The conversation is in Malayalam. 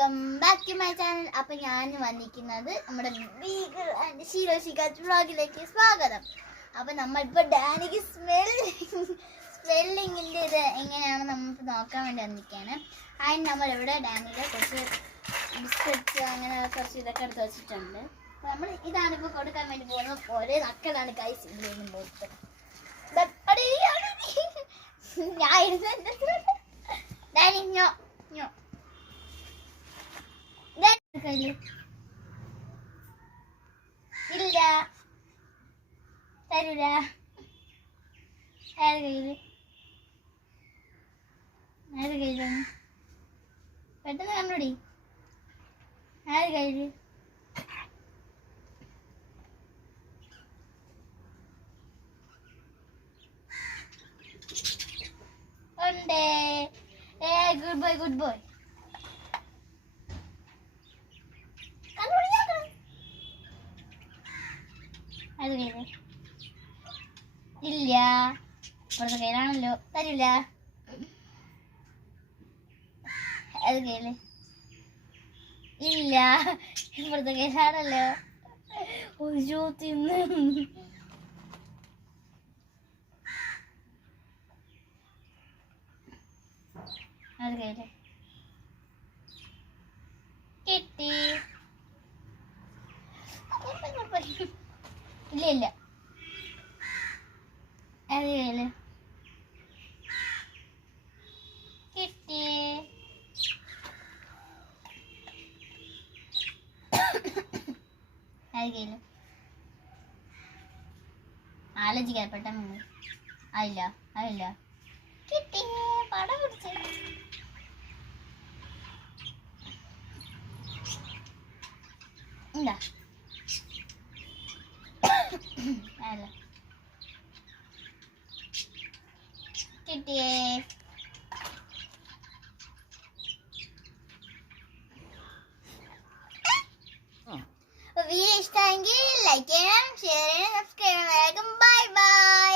Welcome back to my channel. അപ്പം ഞാൻ വന്നിരിക്കുന്നത് നമ്മുടെ ഷീലോഷിക്കാറ്റ് വ്ളോഗിലേക്ക് സ്വാഗതം. അപ്പം നമ്മളിപ്പോൾ ഡാനിക്ക് സ്പെല്ലിങ്ങിൻ്റെ ഇത് എങ്ങനെയാണ് നമുക്ക് നോക്കാൻ വേണ്ടി വന്നിരിക്കുകയാണ്. അതിന് നമ്മളിവിടെ ഡാനിയുടെ കുറച്ച് ബിസ്ക്കറ്റ്സ് അങ്ങനെ കുറച്ച് ഇതൊക്കെ എടുത്ത് വെച്ചിട്ടുണ്ട്. അപ്പോൾ നമ്മൾ ഇതാണിപ്പോൾ കൊടുക്കാൻ വേണ്ടി പോകുന്നത്. ഒരേ നക്കലാണ് കൈസ് ഇതിലേക്ക് പോയിട്ട് ഞാൻ ഇരുന്ന് ഡാനി ഞോ ഞോ ഇല്ല തരൂല. ഏത് കയ്യില് ഏത് കയ്യിലാണ് പെട്ടെന്ന് കണ്ടുപിടി. ഏത് കയ്യില് ഉണ്ട്. Good boy good boy. അത് കയ്യില് ഇല്ല. ഇപ്പുറത്തെ കയ്യിലാണല്ലോ. തരില്ല. അത് കയ്യില് ഇല്ല. ഇപ്പുറത്തെ കയ്യിലാണല്ലോ. ഒരു തിന്ന് അത് കയ്യില് കിട്ടി. ഇല്ല ഇല്ല. അത് കയ്യില് കിട്ടി. അത് കയ്യില് ആലോചിക്കാൻ പെട്ടെന്ന്. അതില്ല അതില്ല. കിട്ടി. പടം പിടിച്ച് എന്താ അല്ല കിട്ടിയേ. വീഡിയോ ഇഷ്ടമെങ്കിൽ ലൈക്ക് ചെയ്യണം, ഷെയർ ചെയ്യണം, സബ്സ്ക്രൈബ് ചെയ്യണം. Bye bye.